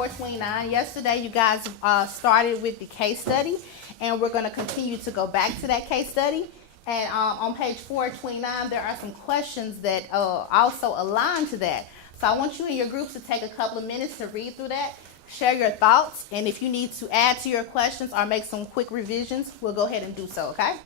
429. Yesterday, you guys started with the case study, and we're going to continue to go back to that case study. And on page 429, there are some questions that also align to that. So I want you and your groups to take a couple of minutes to read through that, share your thoughts, and if you need to add to your questions or make some quick revisions, we'll go ahead and do so, okay?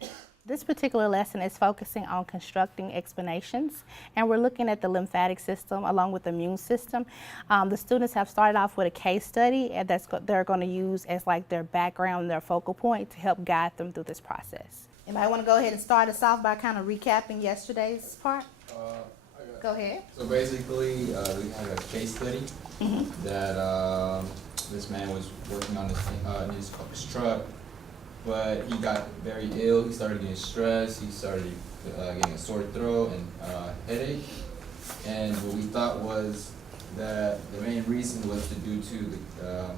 This particular lesson is focusing on constructing explanations, and we're looking at the lymphatic system along with the immune system. The students have started off with a case study, and they're going to use as like their background, their focal point to help guide them through this process. Anybody want to go ahead and start us off by kind of recapping yesterday's part? Go ahead. So basically, we had a case study that this man was working on his truck. But he got very ill. He started getting stressed. He started getting a sore throat and headache. And what we thought was that the main reason was due to the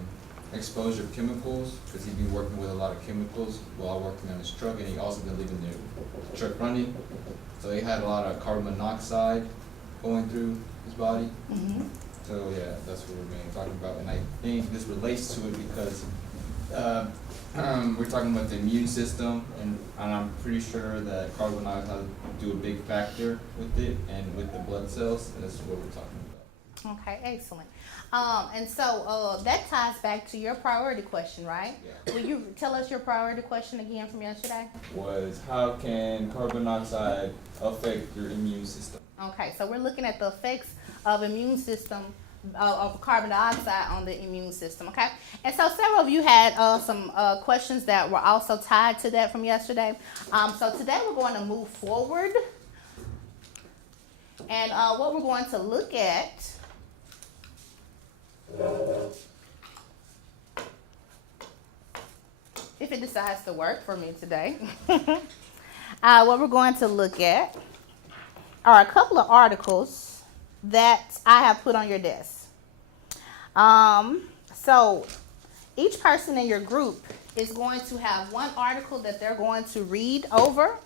exposure of chemicals, because he'd been working with a lot of chemicals while working on his truck, and he also been leaving the truck running. So he had a lot of carbon monoxide going through his body. So yeah, that's what we're mainly talking about. And I think this relates to it because we're talking about the immune system, and I'm pretty sure that carbon monoxide do a big factor with it and with the blood cells, and that's what we're talking about. Okay, excellent. And so that ties back to your priority question, right? Yeah. Will you tell us your priority question again from yesterday? Was how can carbon monoxide affect your immune system? Okay, so we're looking at the effects of immune system of carbon dioxide on the immune system, okay? And so several of you had some questions that were also tied to that from yesterday. So today we're going to move forward. And what we're going to look at if it decides to work for me today, what we're going to look at are a couple of articles that I have put on your desk. So each person in your group is going to have one article that they're going to read over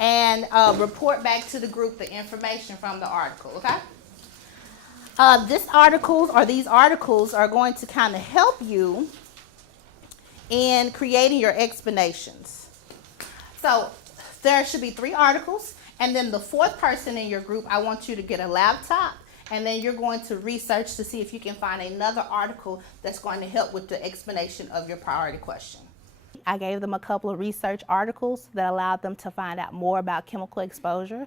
and report back to the group the information from the article, okay? These articles are going to kind of help you in creating your explanations. So there should be 3 articles, and then the 4th person in your group, I want you to get a laptop, and then you're going to research to see if you can find another article that's going to help with the explanation of your priority question. I gave them a couple of research articles that allowed them to find out more about chemical exposure.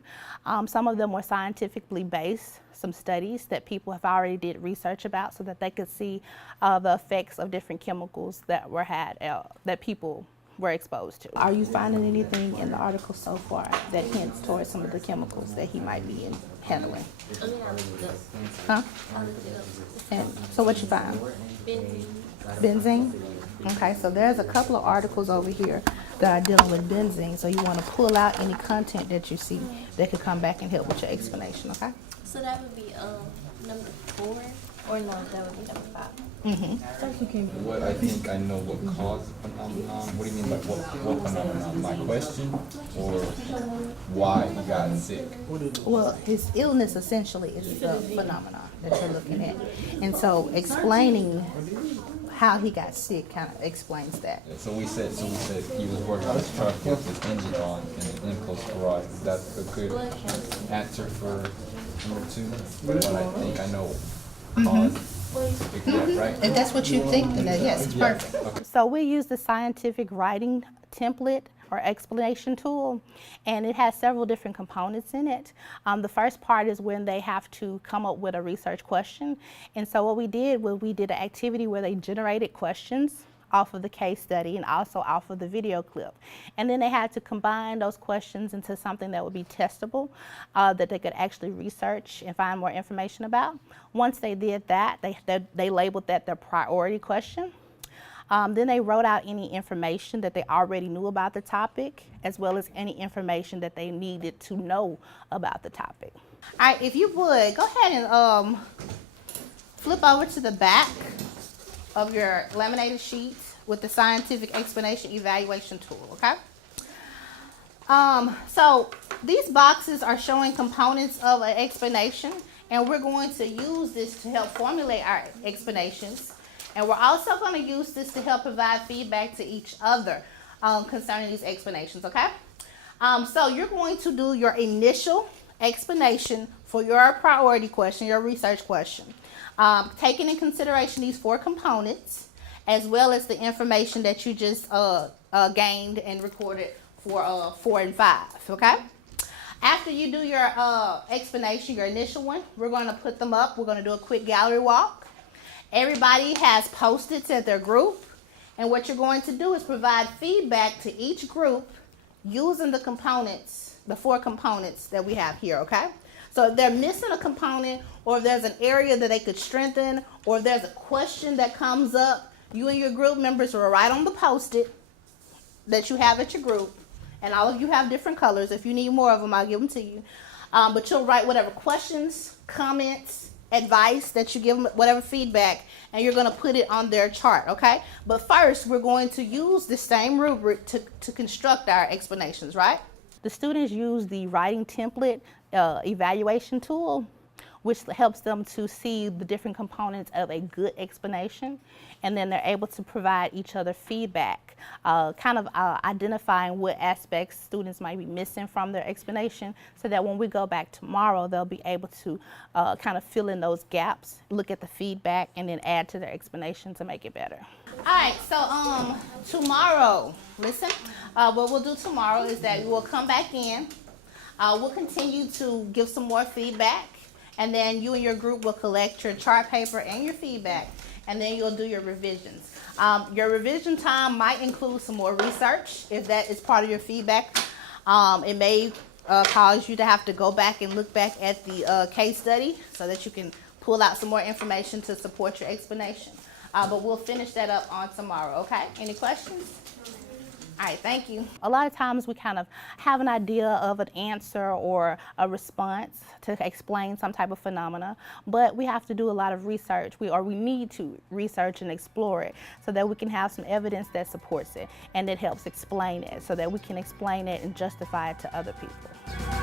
Some of them were scientifically based, some studies that people have already did research about so that they could see the effects of different chemicals that that people were exposed to. Are you finding anything in the article so far that hints towards some of the chemicals that he might be handling? I mean, I looked it up. Huh? I looked it up. And so what you find? Benzene. Benzene? Okay, so there's a couple of articles over here that are dealing with benzene, so you want to pull out any content that you see that could come back and help with your explanation, okay? So that would be number 4, or no, that would be number 5. What I think I know what caused the phenomenon. What do you mean by what phenomenon? My question, or why he got sick? Well, his illness essentially is the phenomenon that you're looking at. And so explaining how he got sick kind of explains that. So we said he was working on his truck with his engine on in the enclosed garage. Is that a good answer for number 2? What I think I know caused. Right? If that's what you think, then yes, it's perfect. Okay. So we use the scientific writing template or explanation tool, and it has several different components in it. The first part is when they have to come up with a research question. And so what we did was we did an activity where they generated questions off of the case study and also off of the video clip. And then they had to combine those questions into something that would be testable, that they could actually research and find more information about. Once they did that, they labeled that their priority question. Then they wrote out any information that they already knew about the topic, as well as any information that they needed to know about the topic. All right, if you would, go ahead and flip over to the back of your laminated sheet with the scientific explanation evaluation tool, okay? So these boxes are showing components of an explanation, and we're going to use this to help formulate our explanations. And we're also going to use this to help provide feedback to each other concerning these explanations, okay? So you're going to do your initial explanation for your priority question, your research question, taking in consideration these 4 components, as well as the information that you just gained and recorded for 4 and 5, okay? After you do your explanation, your initial one, we're going to put them up. We're going to do a quick gallery walk. Everybody has Post-its at their group, and what you're going to do is provide feedback to each group using the components, the 4 components that we have here, okay? So if they're missing a component, or if there's an area that they could strengthen, or if there's a question that comes up, you and your group members will write on the Post-it that you have at your group, and all of you have different colors. If you need more of them, I'll give them to you. But you'll write whatever questions, comments, advice that you give them, whatever feedback, and you're going to put it on their chart, okay? But first, we're going to use the same rubric to construct our explanations, right? The students use the writing template evaluation tool, which helps them to see the different components of a good explanation, and then they're able to provide each other feedback, identifying what aspects students might be missing from their explanation, so that when we go back tomorrow, they'll be able to kind of fill in those gaps, look at the feedback, and then add to their explanation to make it better. All right, so tomorrow, listen, what we'll do tomorrow is that we'll come back in, we'll continue to give some more feedback, and then you and your group will collect your chart paper and your feedback, and then you'll do your revisions. Your revision time might include some more research if that is part of your feedback. It may cause you to have to go back and look back at the case study so that you can pull out some more information to support your explanation. But we'll finish that up on tomorrow, okay? Any questions? All right, thank you. A lot of times we kind of have an idea of an answer or a response to explain some type of phenomena, but we have to do a lot of research. We need to research and explore it so that we can have some evidence that supports it and that helps explain it so that we can explain it and justify it to other people.